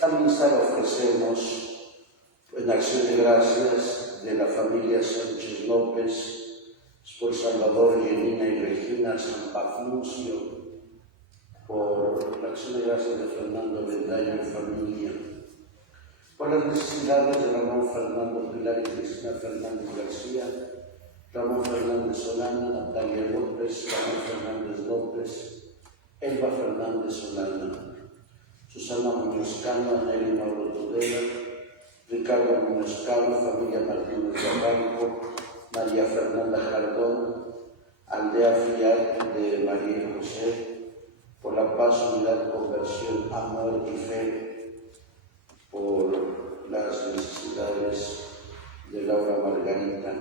Esta misa la ofrecemos en acción de gracias de la familia Sánchez López, por Salvador, Yenina y Regina, San Pafuncio, por la acción de gracias de Fernando Bendaño y familia, por las necesidades de Ramón Fernando Pilar y Cristina Fernández García, Ramón Fernández Solana, Natalia López, Ramón Fernández López, Elba Fernández Solana, Susana Muñoz Cano, Anel y Mauro Tudela, Ricardo Muñoz Cano, familia Martínez Barranco, María Fernanda Jardón, Aldea Fiat de María y José, por la paz, unidad, conversión, amor y fe, por las necesidades de Laura Margarita,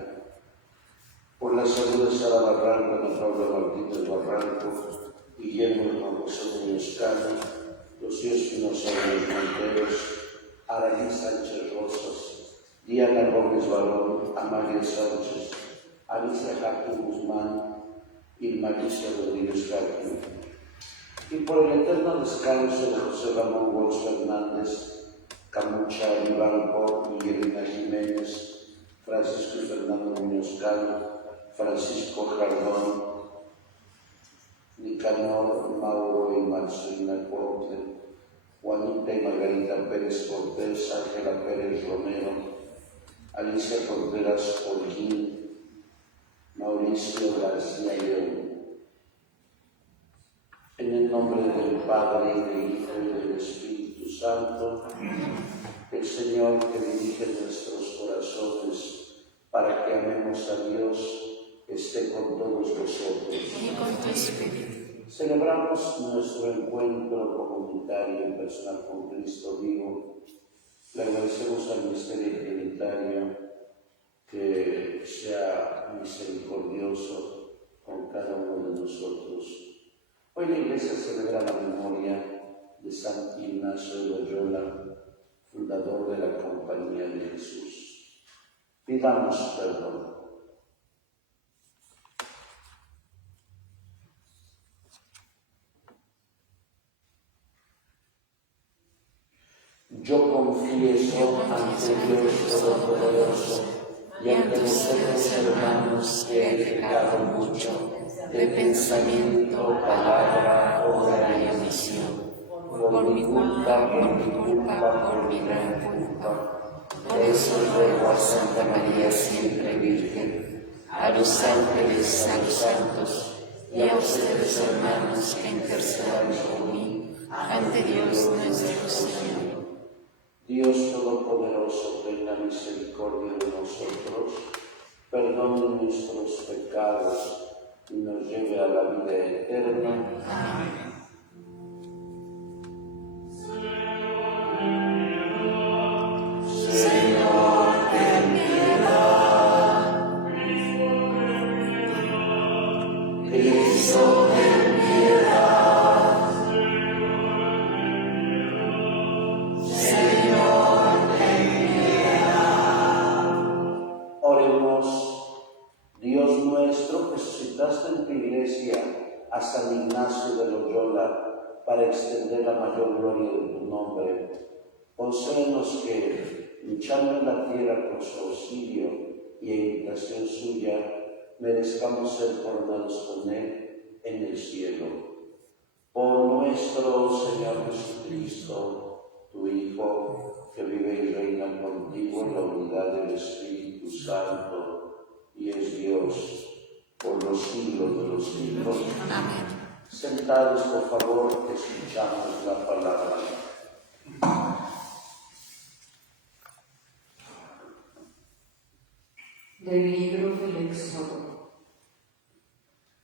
por la salud de Sara Barranco, Ana Paula Martínez Barranco, Guillermo y Juan José Muñoz Cano, Lucía Espinosa Ruiz Monteros, Araí Sánchez Rosas, Diana Gómez Barón, Amalia Sánchez, Alicia Jaque Guzmán y Marisa Rodríguez Jaque. Y por el eterno descanso de José Ramón Gómez Fernández, Camucha Ibanco, Miguelina Jiménez, Francisco y Fernando Muñoz Cano, Francisco Jardón, Nicanor, Mauro y Marcelina Corte, Juanita y Margarita Pérez Cortés, Ángela Pérez Romero, Alicia Contreras Holguín, Mauricio García León. En el nombre del Padre, y del Hijo y del Espíritu Santo, el Señor que dirige nuestros corazones para que amemos a Dios, esté con todos vosotros. Y con tu espíritu. Celebramos nuestro encuentro comunitario y personal con Cristo vivo. Le agradecemos al misterio trinitario que sea misericordioso con cada uno de nosotros. Hoy la Iglesia celebra la memoria de San Ignacio de Loyola, fundador de la Compañía de Jesús. Pidamos perdón. Yo confieso ante Dios Todopoderoso y ante vosotros, hermanos, que he pecado mucho de pensamiento, palabra, obra y omisión, por mi culpa, por mi gran culpa. Por eso ruego a Santa María siempre Virgen, a los ángeles, a los santos y a ustedes, hermanos, que intercedan por mí ante Dios nuestro Señor. Dios Todopoderoso, tenga misericordia de nosotros, perdone nuestros pecados y nos lleve a la vida eterna. Amén. Señor, ten piedad. Cristo, ten piedad. Señor, ten piedad. Oremos. Dios nuestro, que suscitaste en tu iglesia a San Ignacio de Loyola para extender la mayor gloria de tu nombre, concédenos que, luchando en la tierra con su auxilio y a invitación suya, merezcamos ser coronados con él en el cielo. Por nuestro Señor Jesucristo, tu Hijo, que vive y reina contigo en la unidad del Espíritu Santo, y es Dios por los siglos de los siglos. Amén. Sentados, por favor, que escuchamos la palabra. Del libro del Éxodo.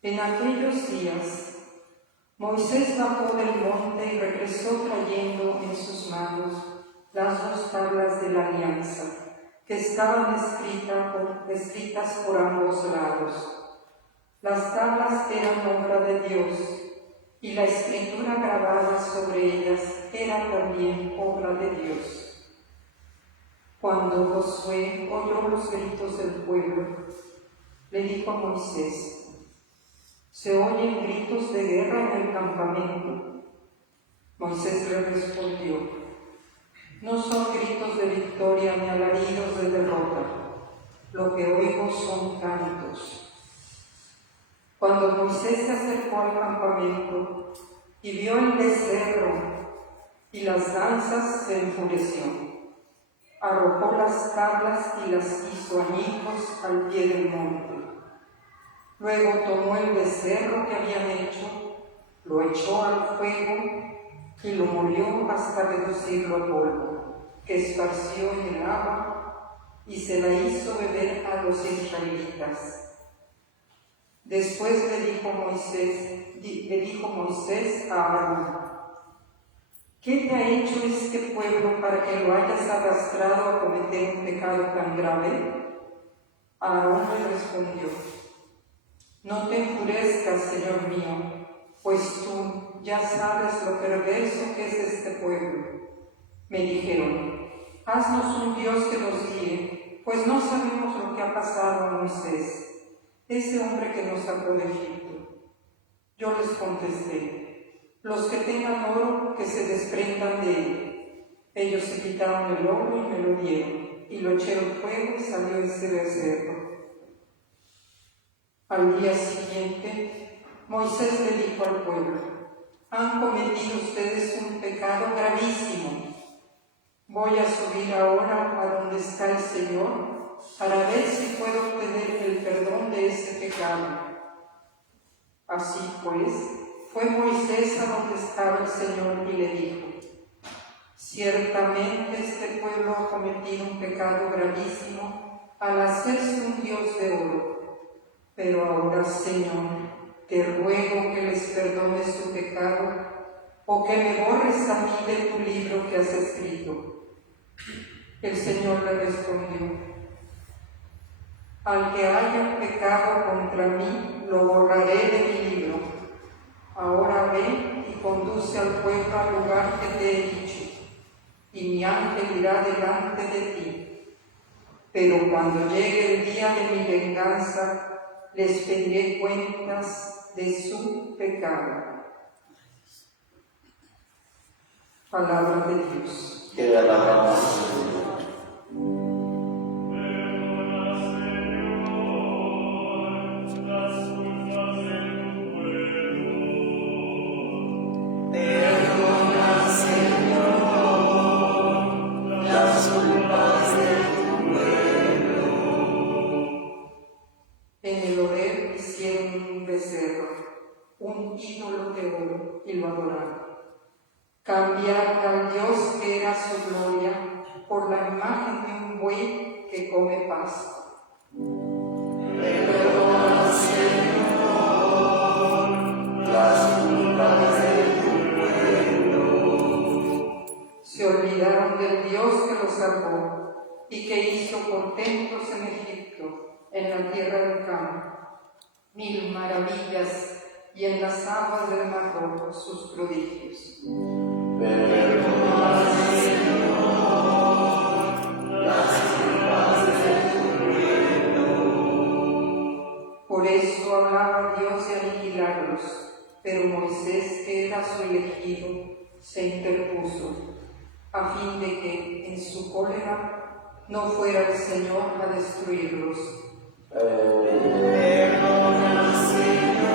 En aquellos días, Moisés bajó del monte y regresó trayendo en sus manos las 2 tablas de la alianza, que estaban escritas por ambos lados. Las tablas eran obra de Dios, y la escritura grabada sobre ellas era también obra de Dios. Cuando Josué oyó los gritos del pueblo, le dijo a Moisés: «Se oyen gritos de guerra en el campamento». Moisés le respondió: No son gritos de victoria ni alaridos de derrota. Lo que oigo son cantos. Cuando Moisés se acercó al campamento y vio el becerro y las danzas, se enfureció. Arrojó las tablas y las hizo añicos al pie del monte. Luego tomó el becerro que habían hecho, lo echó al fuego y lo molió hasta reducirlo a polvo, que esparció en el agua y se la hizo beber a los israelitas. Después le dijo Moisés a Aarón: ¿Qué te ha hecho este pueblo para que lo hayas arrastrado a cometer un pecado tan grave? Aarón le respondió: No te enfurezcas, Señor mío, pues tú ya sabes lo perverso que es este pueblo. Me dijeron: haznos un Dios que nos guíe, pues no sabemos lo que ha pasado a Moisés, ese hombre que nos sacó de Egipto. Yo les contesté: los que tengan oro, que se desprendan de él. Ellos se quitaron el oro y me lo dieron, y lo eché al fuego y salió ese becerro. Al día siguiente, Moisés le dijo al pueblo: han cometido ustedes un pecado gravísimo. Voy a subir ahora a donde está el Señor para ver si puedo obtener el perdón de ese pecado. Así pues, fue Moisés a donde estaba el Señor y le dijo: ciertamente este pueblo ha cometido un pecado gravísimo al hacerse un Dios de oro. Pero ahora, Señor, te ruego que les perdones su pecado o que me borres a mí de tu libro que has escrito. El Señor le respondió: al que haya pecado contra mí, lo borraré de mi libro. Ahora ve y conduce al pueblo al lugar que te he dicho, y mi ángel irá delante de ti. Pero cuando llegue el día de mi venganza, les pediré cuentas de su pecado. Palabra de Dios. Que alabamos, Señor. Un ídolo de oro, y lo adoraron. Cambiaron al Dios que era su gloria por la imagen de un buey que come pasto. Perdona, Señor, las culpas de tu pueblo. Se olvidaron del Dios que los salvó y que hizo contentos en Egipto, en la tierra del campo, 1000 maravillas, y en las aguas del Mar Rojo sus prodigios. Perdona, Señor, las culpas de tu pueblo. Por eso hablaba Dios de aniquilarlos, pero Moisés, que era su elegido, se interpuso, a fin de que en su cólera no fuera el Señor a destruirlos. Perdona, Señor,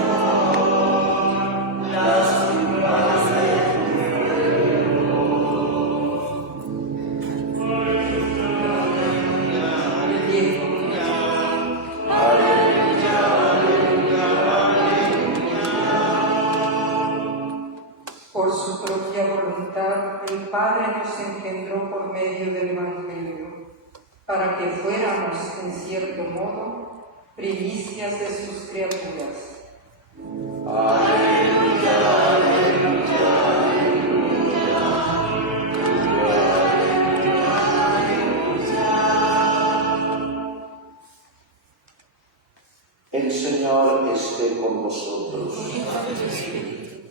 las culpas de tu Por su propia voluntad, el Padre nos engendró por medio del Evangelio, para que fuéramos, en cierto modo, primicias de sus criaturas. Aleluya, aleluya, aleluya, aleluya. El Señor esté con vosotros.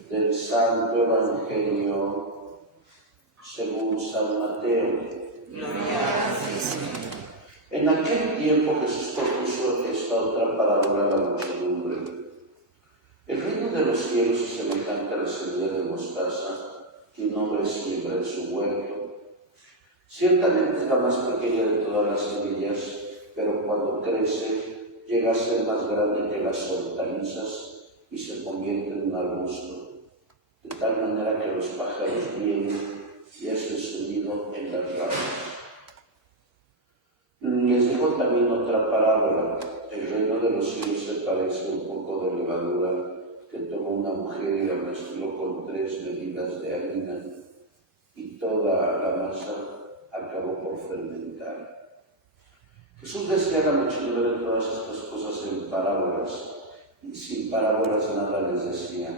Del Santo Evangelio según San Mateo. En aquel tiempo Jesús propuso esta otra parábola a la muchedumbre. El reino de los cielos es semejante a la semilla de mostaza que un hombre siembra en su huerto. Ciertamente es la más pequeña de todas las semillas, pero cuando crece llega a ser más grande que las hortalizas y se convierte en un arbusto, de tal manera que los pájaros vienen y hacen su nido en las ramas. Les digo también otra parábola. El reino de los cielos se parece un poco de levadura que tomó una mujer y la mezcló con 3 medidas de harina, y toda la masa acabó por fermentar. Jesús decía a la muchedumbre de todas estas cosas en parábolas, y sin parábolas nada les decía,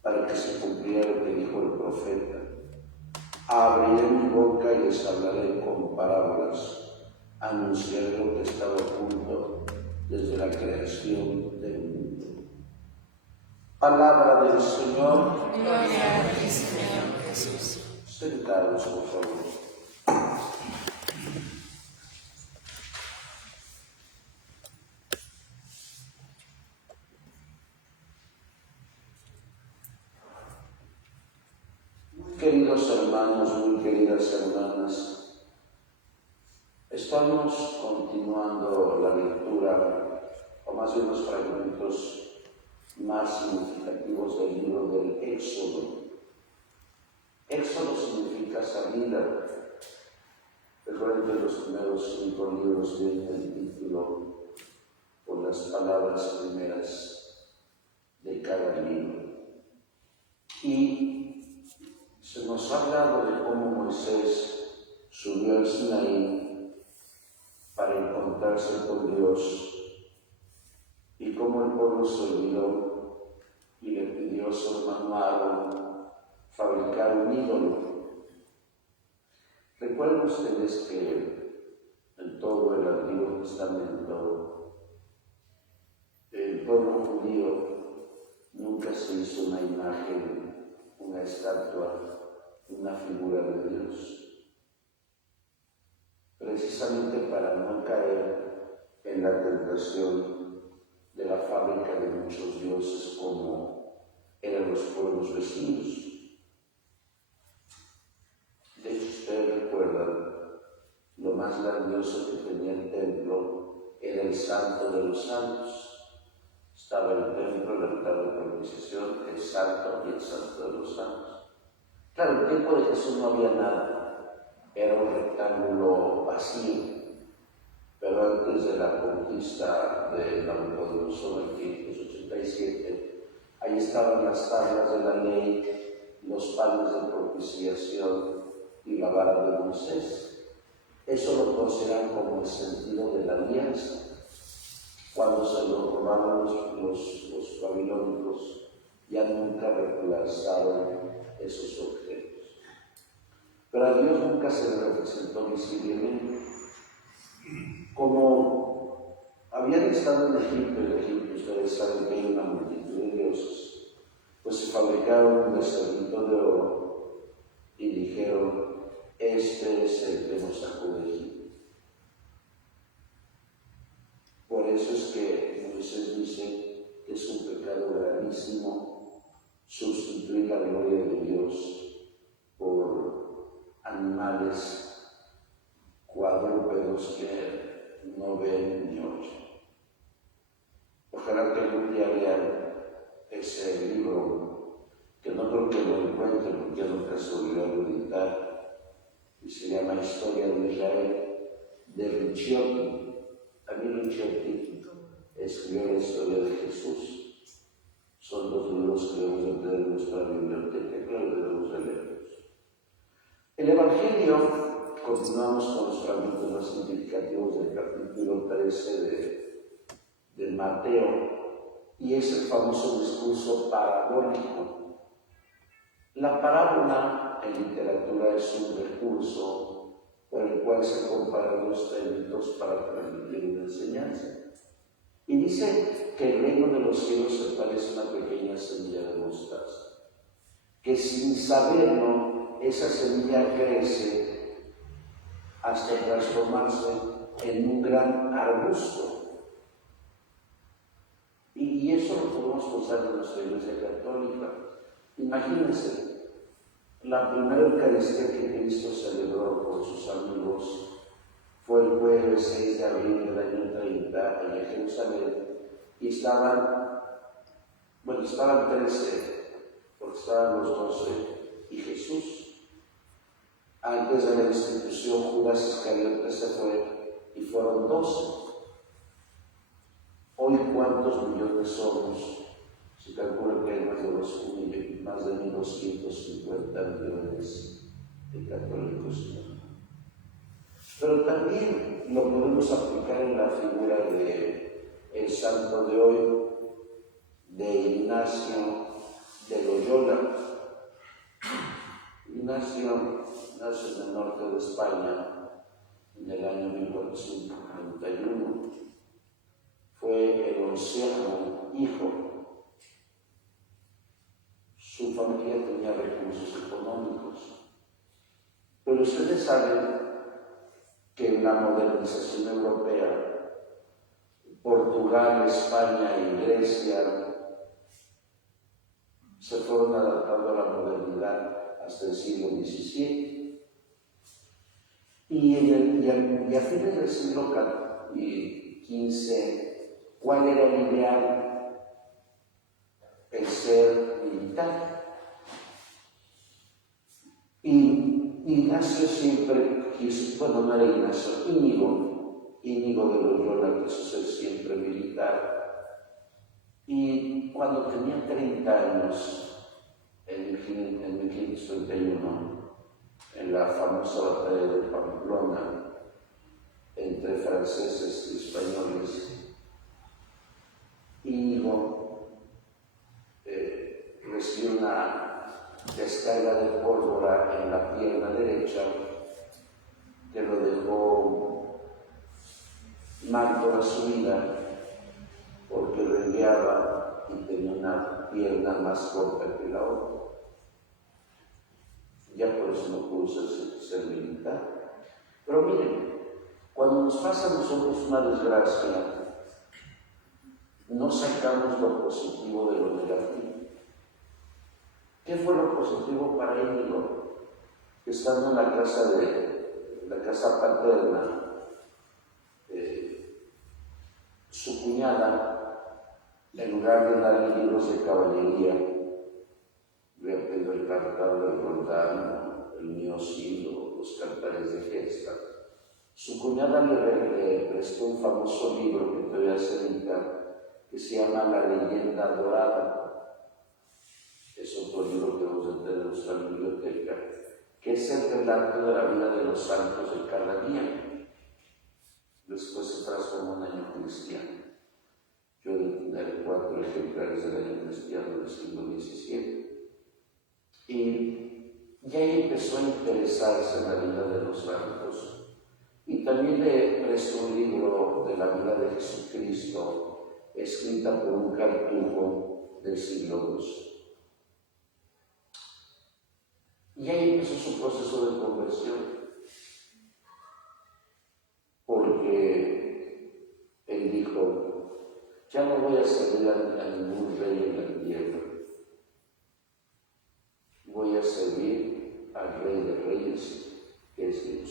para que se cumpliera lo que dijo el profeta: abriré mi boca y les hablaré con parábolas, anunciaré lo que estaba oculto desde la creación del mundo. Palabra del Señor. Gloria a ti, Señor Jesús. Sentados, por favor. Muy queridos hermanos, muy queridas hermanas, estamos continuando la lectura, o más bien los fragmentos más significativos del libro del Éxodo. Éxodo significa salida. Recuerden que los primeros 5 libros vienen el título por las palabras primeras de cada libro. Y se nos ha hablado de cómo Moisés subió al Sinaí para encontrarse con Dios, y cómo el pueblo se olvidó y le pidió a su hermano Aarón fabricar un ídolo. Recuerden ustedes que en todo el Antiguo Testamento el pueblo judío nunca se hizo una imagen, una estatua, una figura de Dios, precisamente para no caer en la tentación de la fábrica de muchos dioses como eran los pueblos vecinos. De hecho, ustedes recuerdan, lo más grandioso que tenía el templo era el Santo de los Santos. Estaba el templo, el altar de propiciación, el Santo y el Santo de los Santos. Claro, en el tiempo de Jesús no había nada, era un rectángulo vacío. Pero antes de la conquista de Nabucodonosor en 587, ahí estaban las tablas de la ley, los panes de propiciación y la vara de Moisés. Eso lo consideran como el sentido de la alianza. Cuando se lo robaron los babilónicos, ya nunca reemplazaron esos objetos. Pero a Dios nunca se le representó visiblemente. Como habían estado en Egipto, ustedes saben que hay una multitud de dioses, pues se fabricaron un becerrito de oro y dijeron: este es el que nos sacó de Egipto. Por eso es que Moisés dice que es un pecado gravísimo sustituir la gloria de Dios por animales cuadrúpedos que no ven ni oyen. Ojalá que algún día lean ese libro, que no creo que lo encuentren porque nunca se olvidó editar, y se llama Historia de Israel, de Ricciotti. También Ricciotti escribió la historia de Jesús. Son 2 libros que debemos de tener en nuestra biblioteca, claro que debemos de leerlos. El Evangelio, continuamos con los fragmentos más significativos del capítulo 13 de Mateo, y es el famoso discurso parabólico. La parábola en literatura es un recurso por el cual se comparan los términos para transmitir una enseñanza. Y dice que el reino de los cielos se parece a una pequeña semilla de mostaza, que sin saberlo, esa semilla crece hasta transformarse en un gran arbusto. Y eso lo podemos usar en nuestra Iglesia Católica. Imagínense, La primera Eucaristía que Cristo celebró con sus amigos fue el jueves 6 de abril del año 30 en Jerusalén, y estaban 13, porque estaban los 12 y Jesús. Antes de la institución, Judas Iscariote se fue y fueron 12. Hoy, ¿cuántos millones somos? Se calcula que hay más de 1.250 millones de católicos. Pero también lo podemos aplicar en la figura de el santo de hoy, de Ignacio de Loyola. Ignacio nace en el norte de España en el año 1491. Fue el 11º hijo. Su familia tenía recursos económicos. Pero ustedes saben que en la modernización europea, Portugal, España y Grecia se fueron adaptando a la modernidad hasta el siglo XVII. Y a fines del siglo XV, ¿cuál era el ideal? El ser militar. Y Ignacio siempre quiso, no era Ignacio, Íñigo de Loyola quiso ser siempre militar. Y cuando tenía 30 años, en 1531, en la famosa batalla de Pamplona, entre franceses y españoles, Íñigo recibió una descarga de pólvora en la pierna derecha que lo dejó mal toda su vida, porque rengueaba y tenía una pierna más corta que la otra. Ya por eso no pudo ser militar. Pero miren, cuando nos pasa a nosotros una desgracia, no sacamos lo positivo de lo negativo. ¿Qué fue lo positivo para Íñigo? Estando en la casa paterna, su cuñada, en lugar de darle libros de caballería, le aprendió el cantar del Roldán, el Miocilo, los cantares de gesta. Su cuñada le prestó un famoso libro que todavía se edita, que se llama La Leyenda Dorada. Es otro libro que vamos a tener en nuestra biblioteca, que es el relato de la vida de los santos de cada día. Después se transformó en año cristiano. Yo tendré 4 ejemplares del año cristiano del siglo XVII. Y ahí empezó a interesarse en la vida de los santos. Y también le prestó un libro de la vida de Jesucristo, escrita por un cartujo del siglo II. Y ahí empezó su proceso de conversión, porque él dijo: ya no voy a servir a ningún rey en la tierra, voy a servir al Rey de Reyes, que es Dios.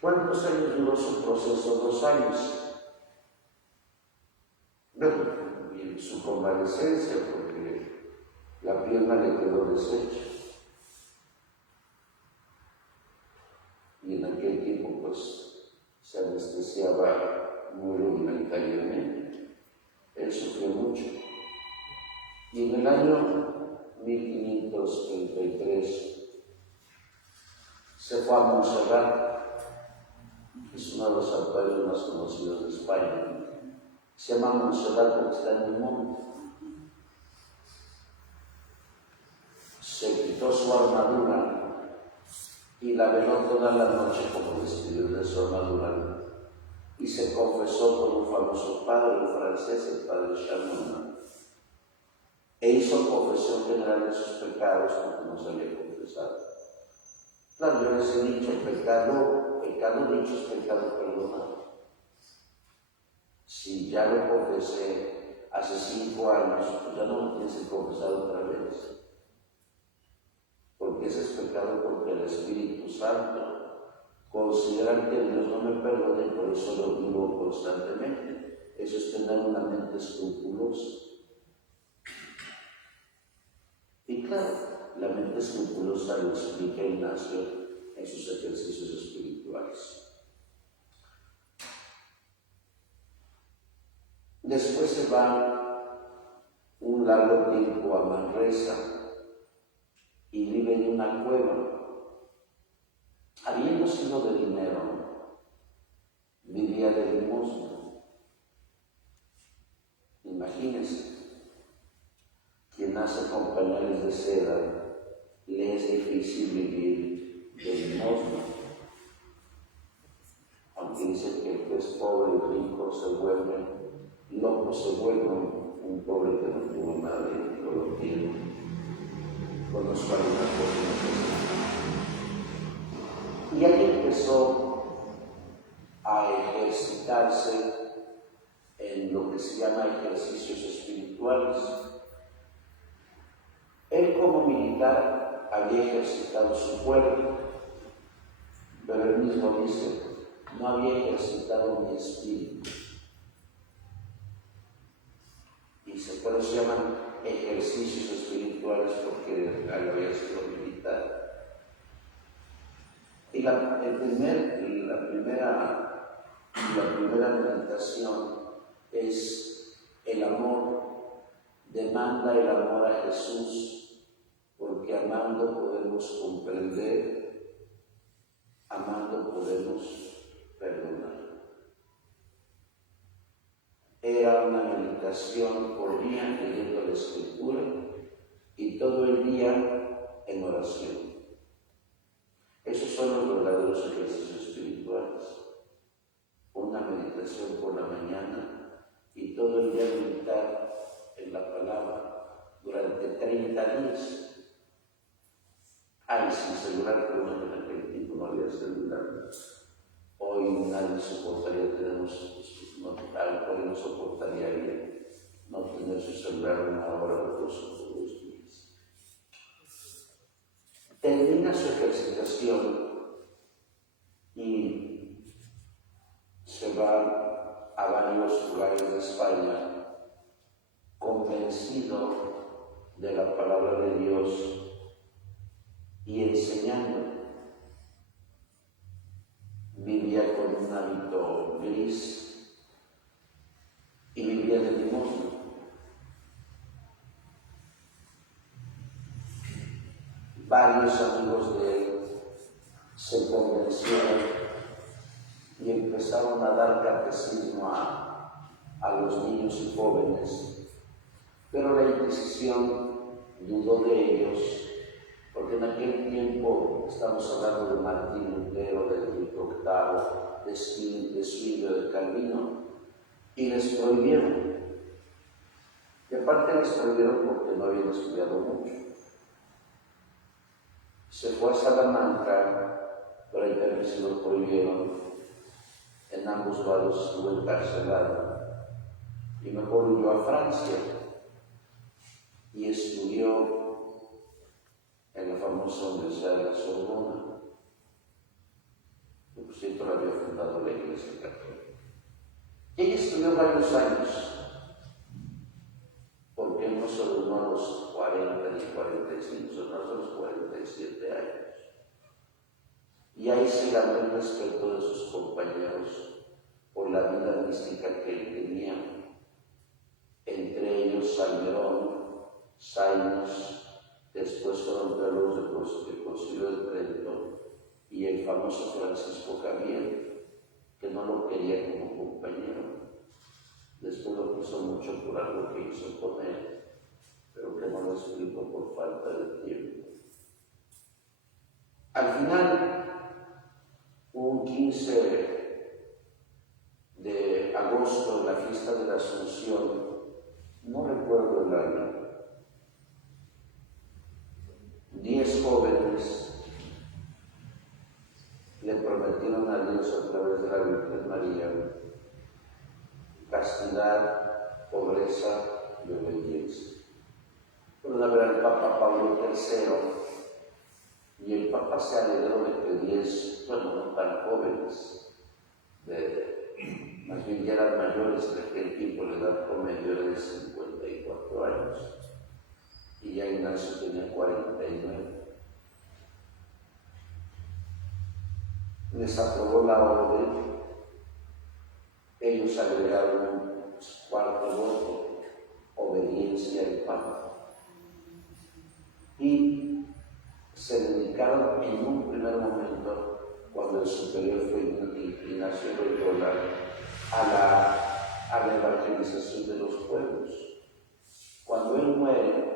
¿Cuántos años duró su proceso? 2 años. Bueno, y en su convalecencia, porque la pierna le quedó deshecha. Y en aquel tiempo, pues, se anestesiaba muy rudimentariamente. Él sufrió mucho. Y en el año 1533 se fue a Montserrat, que es uno de los santuarios más conocidos de España. Se llama Montserrat porque está en el monte. Se quitó su armadura y la veló toda la noche como vestido de su armadura, y se confesó con un famoso padre francés, el padre Chamoun, e hizo confesión general de sus pecados porque no se había confesado. Claro, yo les he dicho, pecado dicho es pecado perdonado. Si ya lo confesé hace 5 años, pues ya no lo tienes que confesar otra vez. Santo, consideran que Dios no me perdona y por eso lo vivo constantemente. Eso es tener una mente escrupulosa. Y claro, la mente escrupulosa lo explica Ignacio en sus ejercicios espirituales. Después se va un largo tiempo a Manresa y vive en una cueva. Habiendo sido de dinero, vivía de limosna. Imagínense, quien nace con pañales de seda, le es difícil vivir de limosna. Aunque dicen que el que es pobre y rico se vuelve loco, se vuelve un pobre que no tuvo nada y no lo tiene. Conozco a una persona. Y ahí empezó a ejercitarse en lo que se llama ejercicios espirituales. Él como militar había ejercitado su cuerpo, pero él mismo dice, no había ejercitado mi espíritu. Y por eso se llaman ejercicios espirituales, porque él había sido militar. Y la primera meditación es el amor. Demanda el amor a Jesús, porque amando podemos comprender, amando podemos perdonar. Era una meditación por día leyendo la Escritura y todo el día en oración. Esos son los verdaderos ejercicios espirituales. Una meditación por la mañana y todo el día meditar en la palabra durante 30 días. Sin celular, pero no en aquel tiempo no había celular. Hoy nadie soportaría hoy no soportaría bien no tener su celular una hora o dos todos los días. Termina su ejercitación y se va a varios lugares de España convencido de la palabra de Dios y enseñando. Vivía con un hábito gris y vivía de limosna. Varios amigos de él se convencieron y empezaron a dar catecismo a los niños y jóvenes, pero la Inquisición dudó de ellos, porque en aquel tiempo estamos hablando de Martín Lutero, de Enrique VIII, de Zwinglio, de Calvino, y les prohibieron. Y aparte les prohibieron porque no habían estudiado mucho. Se fue a Salamanca, pero ahí también se lo prohibieron. En ambos lados estuvo encarcelado. Y mejor huyó a Francia y estudió en la famosa Universidad de la Sorbona. Que por cierto la había fundado la Iglesia Católica. Y ella estudió varios años, porque no solo no a los 40 ni 45, sino a los 47 años. Y ahí se ganó el respeto de sus compañeros por la vida mística que él tenía. Entre ellos Salmerón, Sainos, después fueron teólogos del Concilio de Trento, y el famoso Francisco Javier, que no lo quería como compañero. Después lo quiso mucho por algo que hizo con él, pero que no lo explicó por falta de tiempo. Al final, un 15 de agosto, en la fiesta de la Asunción, no recuerdo el año, 10 jóvenes le prometieron a Dios a través de la Virgen María castidad, pobreza y obediencia. Pero la verdad, el Papa Pablo III Y el Papa se alegró de que 10, bueno, no tan jóvenes, más bien ya eran mayores, de aquel tiempo la edad promedio era de 54 años, y ya Ignacio tenía 49. Les aprobó la orden, ellos agregaron un cuarto voto, obediencia al Papa, y se dedicaron en un primer momento, cuando el superior fue Ignacio Loyola, a la evangelización de los pueblos. Cuando él muere,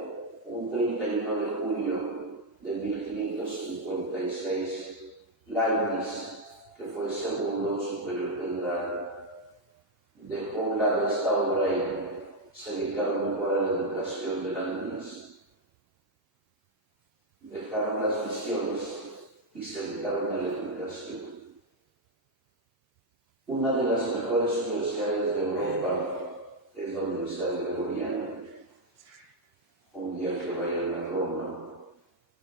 un 31 de julio de 1556, Leibniz, que fue el segundo superior general, dejó a lado esta obra y se dedicaron mejor a la educación de la niñez. Dejaron las misiones y se dedicaron a la educación. Una de las mejores universidades de Europa es la Universidad Gregoriana. Un día que vayan a Roma,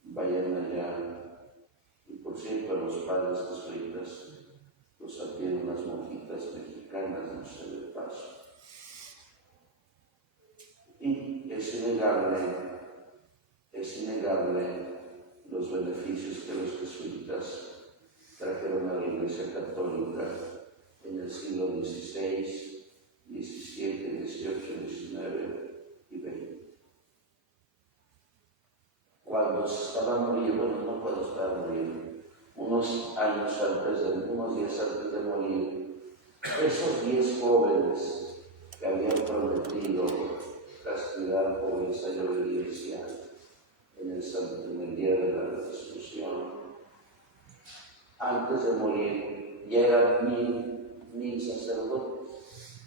vayan allá, y por cierto a los padres jesuitas los atienden unas monjitas mexicanas, no sé de paso. Y es innegable los beneficios que los jesuitas trajeron a la Iglesia Católica en el siglo XVI, XVII, XVIII, XIX y XX. Cuando se estaba muriendo, no cuando estaba muriendo, unos días antes de morir, esos 10 jóvenes que habían prometido castidad, pobreza y obediencia en el día de la resurrección, antes de morir ya eran 1000 sacerdotes.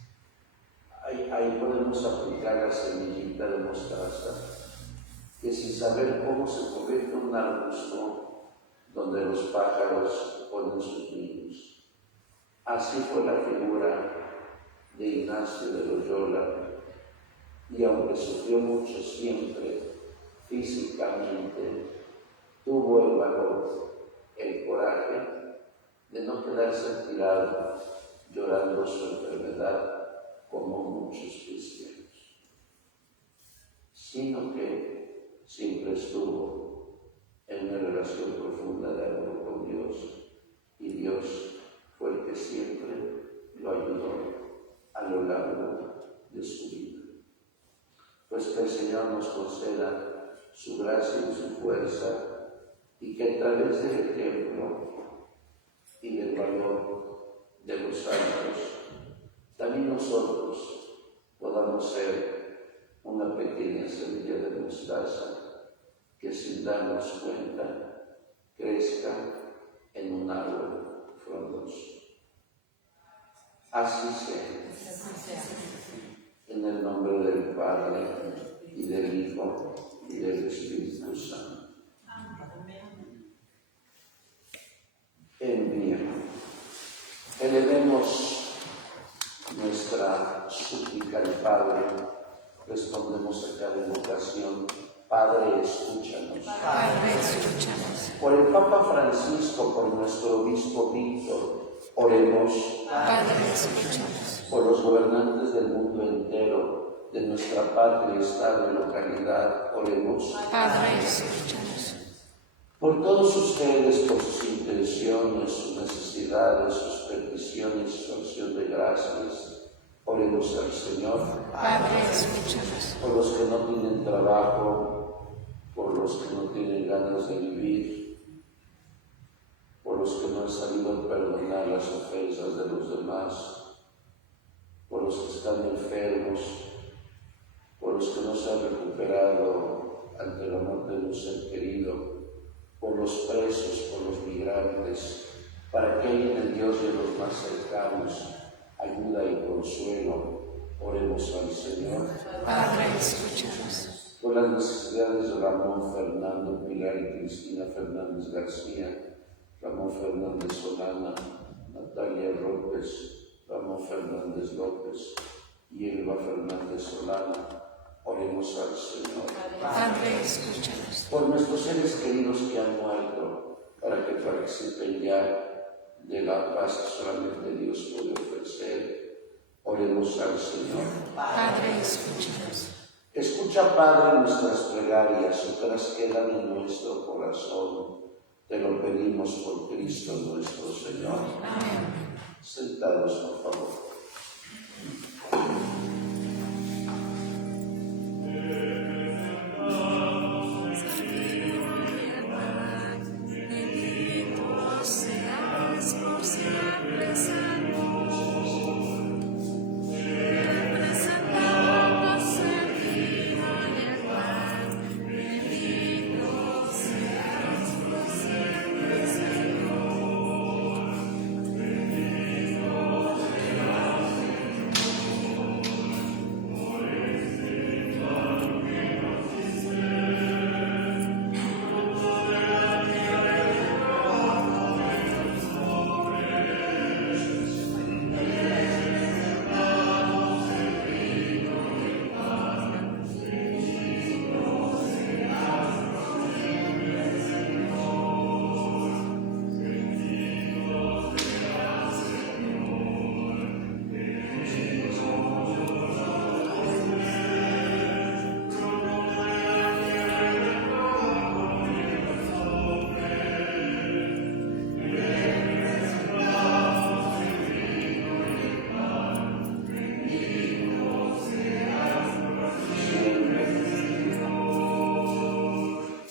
Ahí podemos aplicar la semillita de mostaza, que sin saber cómo se convierte en un arbusto donde los pájaros ponen sus nidos. Así fue la figura de Ignacio de Loyola, y aunque sufrió mucho siempre físicamente, tuvo el valor, el coraje de no quedarse tirado llorando su enfermedad como muchos cristianos, sino que siempre estuvo en una relación profunda de amor con Dios, y Dios fue el que siempre lo ayudó a lo largo de su vida. Pues que el Señor nos conceda su gracia y su fuerza, y que a través del ejemplo y del valor de los santos, también nosotros podamos ser una pequeña semilla de mostaza que, sin darnos cuenta, crezca en un árbol frondoso. Así sea. En el nombre del Padre, y del Hijo, y del Espíritu Santo. Enviemos. Elevemos nuestra súplica al Padre. Respondemos a cada invocación. Padre, escúchanos. Padre, escúchanos. Por el Papa Francisco, por nuestro obispo Víctor, oremos. Padre, escúchanos. Por los gobernantes del mundo entero, de nuestra patria, estado y localidad, oremos. Padre, escúchanos. Por todos ustedes, por sus intenciones, sus necesidades, sus peticiones, su acción de gracias, oremos al Señor. Padre, escúchanos. Por los que no tienen trabajo, por los que no tienen ganas de vivir, por los que no han sabido perdonar las ofensas de los demás, por los que están enfermos, por los que no se han recuperado ante la muerte de un ser querido, por los presos, por los migrantes, para que haya en el Dios de los más cercanos ayuda y consuelo, oremos al Señor. Padre, escúchanos. Por las necesidades de Ramón Fernando Pilar y Cristina Fernández García, Ramón Fernández Solana, Natalia López, Ramón Fernández López y Elba Fernández Solana, Oremos al Señor. Padre, escúchanos. Por nuestros seres queridos que han muerto, para que participen ya de la paz que solamente Dios puede ofrecer, oremos al Señor. Padre, escúchanos. Escucha, Padre, nuestras plegarias, otras quedan en nuestro corazón. Te lo pedimos por Cristo nuestro Señor. Amén. Sentados, por favor.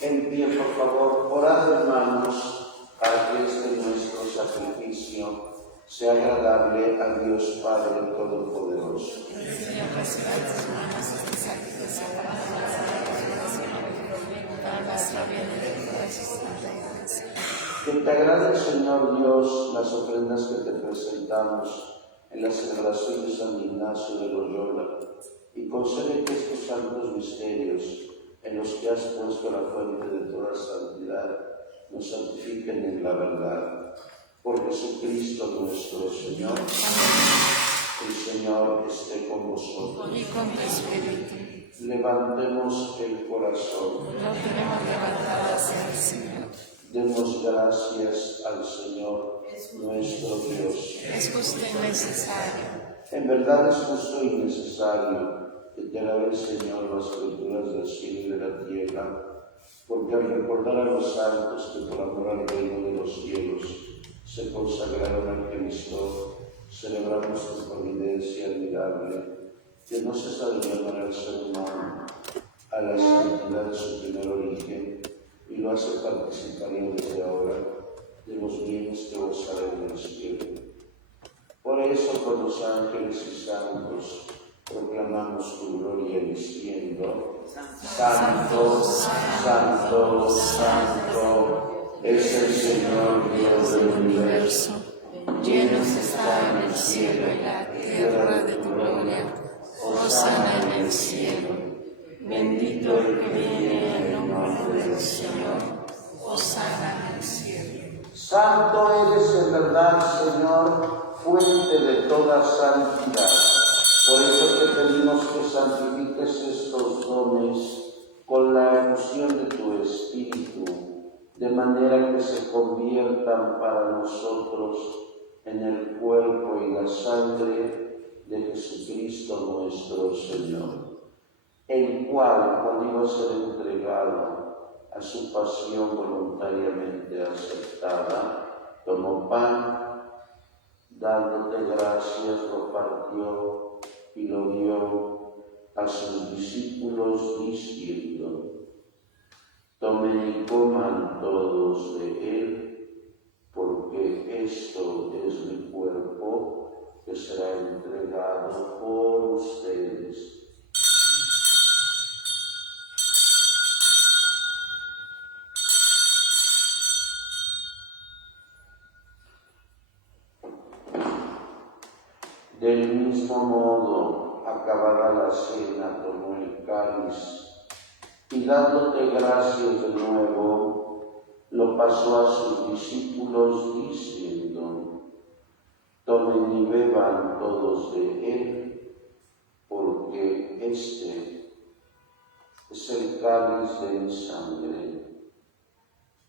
En pie, por favor, orad, hermanos, para que este nuestro sacrificio sea agradable a Dios Padre Todopoderoso. Señor, reciba tus manos este sacrificio para nuestra bien y para su santa iglesia. Que te agrade, Señor Dios, las ofrendas que te presentamos en la celebración de San Ignacio de Loyola, y concede que estos santos misterios, en los que has puesto la fuente de toda santidad, nos santifiquen en la verdad. Por Jesucristo nuestro Señor. El Señor esté con vosotros. Y con tu espíritu. Levantemos el corazón. Lo tenemos levantado hacia el Señor. Demos gracias al Señor nuestro Dios. Es justo y necesario. En verdad es justo y necesario que te alabe el Señor las criaturas del cielo y de la tierra, porque al recordar a los santos que por amor al reino de los cielos se consagraron al Cristo, celebramos tu providencia admirable, que no cesa de llamar al ser humano a la santidad de su primer origen, y lo hace participario desde ahora de los bienes que gozará en el cielo. Por eso, con los ángeles y santos, proclamamos tu gloria diciendo: Santo, Santo, Santo, es el Señor Dios del universo. Llenos está en el cielo y la tierra de tu gloria. Hosana en el cielo. Bendito el que viene en nombre del Señor. Hosana en el cielo. Santo eres en verdad, Señor, fuente de toda santidad. Por eso te pedimos que santifiques estos dones con la efusión de tu Espíritu, de manera que se conviertan para nosotros en el cuerpo y la sangre de Jesucristo nuestro Señor, el cual, cuando iba a ser entregado a su pasión voluntariamente aceptada, tomó pan, dándote gracias, lo partió y lo dio a sus discípulos diciendo: tomen y coman todos de él, porque esto es mi cuerpo que será entregado por ustedes. Del mismo modo, acabada la cena, tomó el cáliz y dándote gracias de nuevo, lo pasó a sus discípulos diciendo: tomen y beban todos de él, porque este es el cáliz de mi sangre,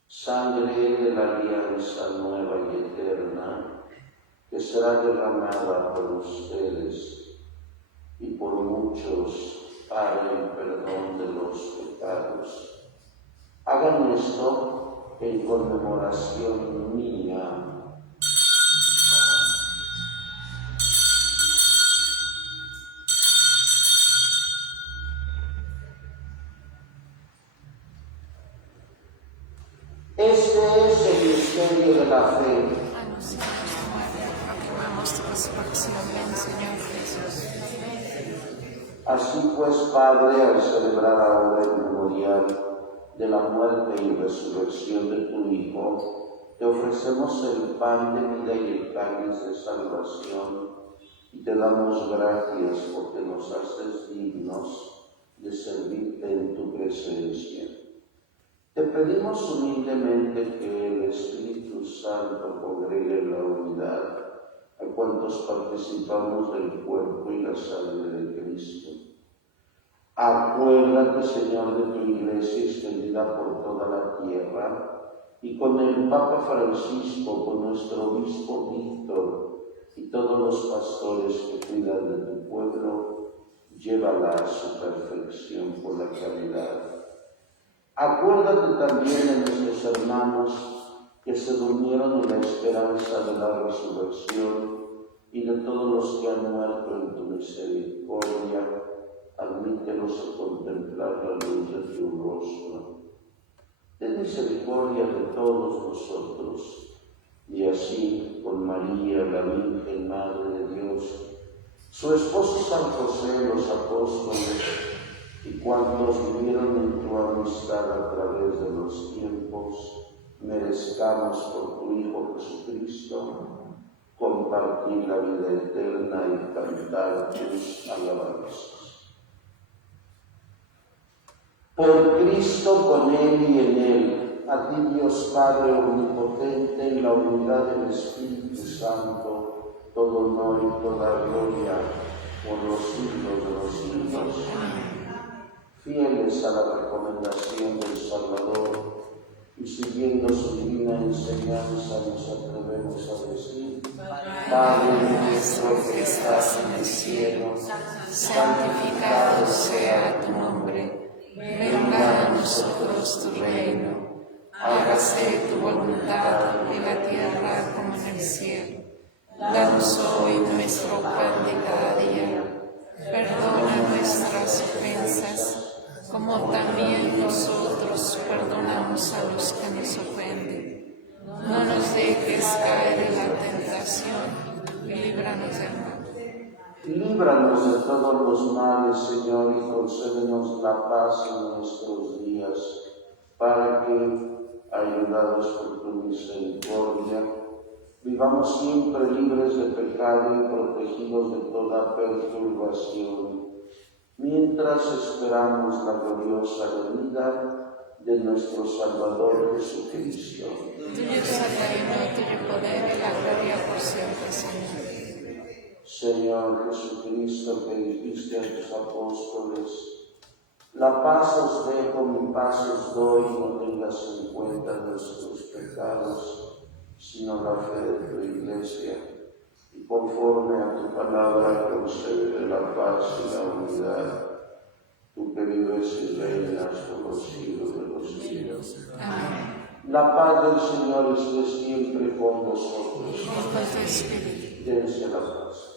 sangre de la alianza nueva y eterna, que será derramada por ustedes y por muchos para el perdón de los pecados. Hagan esto en conmemoración mía. Este es el misterio de la fe. Anunciamos tu muerte, proclamamos tu resurrección, ven Señor Jesús. Así pues, Padre, al celebrar ahora el memorial de la muerte y resurrección de tu Hijo, te ofrecemos el pan de vida y el cáliz de salvación, y te damos gracias porque nos haces dignos de servirte en tu presencia. Te pedimos humildemente que el Espíritu Santo congregue en la unidad a cuantos participamos del cuerpo y la sangre de Cristo. Acuérdate, Señor, de tu Iglesia extendida por toda la tierra, y con el Papa Francisco, con nuestro Obispo Víctor y todos los pastores que cuidan de tu pueblo, llévala a su perfección por la caridad. Acuérdate también de nuestros hermanos que se durmieron en la esperanza de la resurrección y de todos los que han muerto en tu misericordia. Admítelos a contemplar la luz de tu rostro. Ten misericordia de todos nosotros, y así, con María, la Virgen Madre de Dios, su esposo San José, los apóstoles, y cuantos vivieron en tu amistad a través de los tiempos, merezcamos por tu Hijo Jesucristo compartir la vida eterna y cantar tus alabanzas. Por Cristo, con Él y en Él, a ti Dios Padre omnipotente, en la unidad del Espíritu Santo, todo honor y toda gloria por los siglos de los siglos. Fieles a la recomendación del Salvador y siguiendo su divina enseñanza, nos atrevemos a decir: Padre nuestro que estás en el cielo, santificado sea tu nombre. Venga a nosotros tu reino, hágase tu voluntad en la tierra como en el cielo. Danos hoy nuestro pan de cada día, perdona nuestras ofensas, como también nosotros perdonamos a los que nos ofenden. No nos dejes caer en la tentación, líbranos del mal. Líbranos de todos los males, Señor, y concédenos la paz en nuestros días, para que, ayudados por tu misericordia, vivamos siempre libres de pecado y protegidos de toda perturbación, mientras esperamos la gloriosa venida de nuestro Salvador Jesucristo. Tuyo es el reino, tuyo poder y la gloria por siempre, Señor. Señor Jesucristo, que dijiste a tus apóstoles: la paz os dejo, mi paz os doy, no tengas en cuenta nuestros pecados, sino la fe de tu Iglesia, y conforme a tu palabra concede la paz y la unidad, tú que vives y reinas por los siglos de los siglos. Amén. La paz del Señor esté siempre con vosotros. Dense la paz.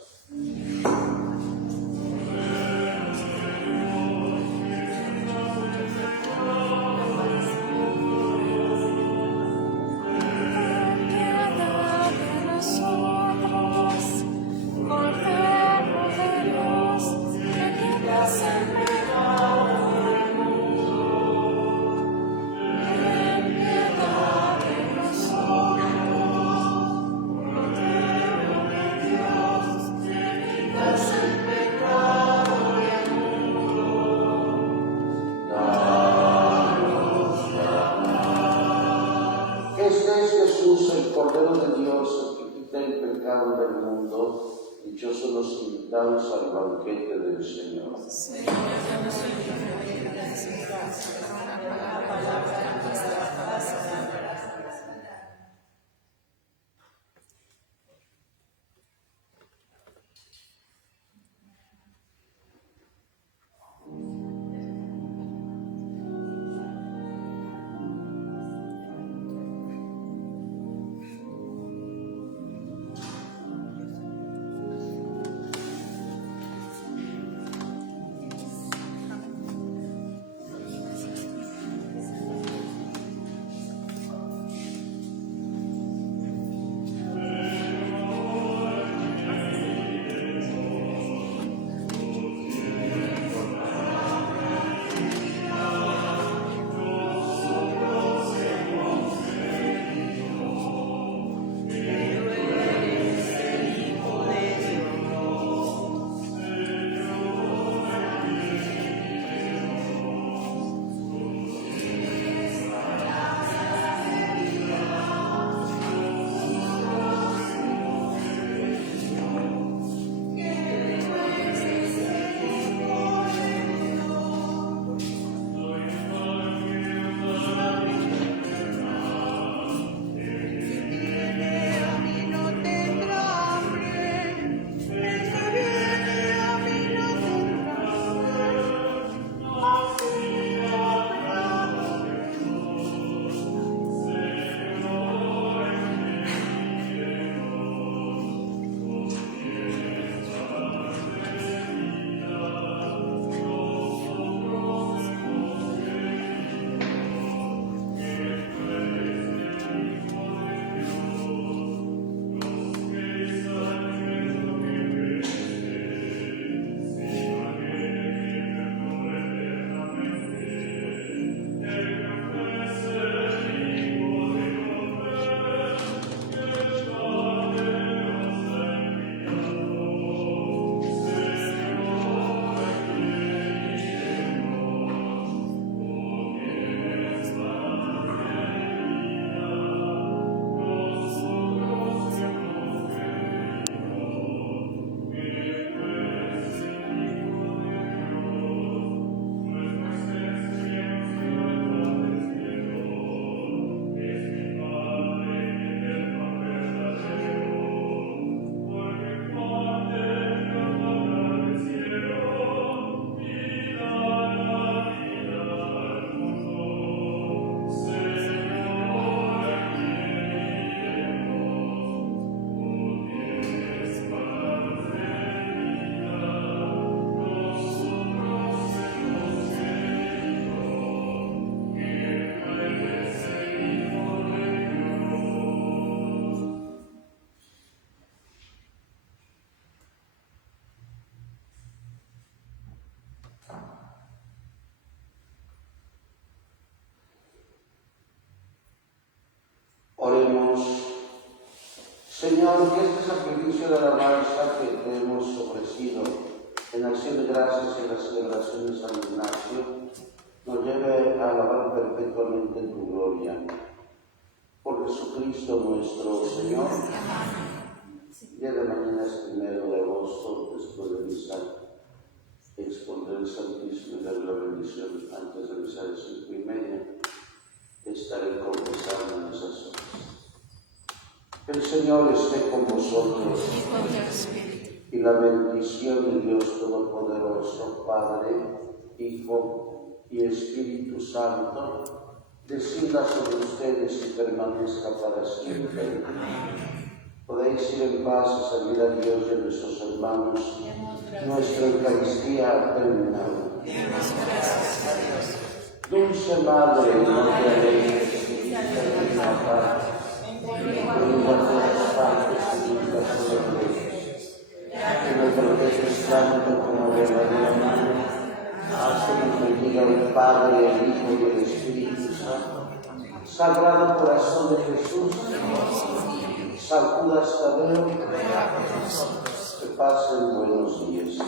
Este es Jesús, el Cordero de Dios, el que quita el pecado del mundo. dichosos los invitados al banquete del Señor. Señor, yo no soy digno de que des mi gracia, pero una palabra que bastará. Oremos. Señor, que este sacrificio de alabanza que te hemos ofrecido en acción de gracias en la celebración de San Ignacio nos lleve a alabar perpetuamente tu gloria. Por Jesucristo nuestro Señor. Día de mañana es 1 de agosto, después de misa, expondré el Santísimo y daré la bendición antes de misa de 5:30. Estaré confesando en esas horas. El Señor esté con vosotros, y la bendición de Dios Todopoderoso, Padre, Hijo y Espíritu Santo, descienda sobre ustedes y permanezca para siempre. Podéis ir en paz y servir a Dios y a nuestros hermanos. Nuestra Eucaristía ha terminado. Dulce Madre, no te alejes, en la paz, en todas partes y en las leyes. Que nos proteges tanto como verdadera mano, haz que nos bendiga el Padre, el Hijo y el Espíritu Santo. Sagrado Corazón de Jesús, San Judas Tadeo, que pasen buenos días.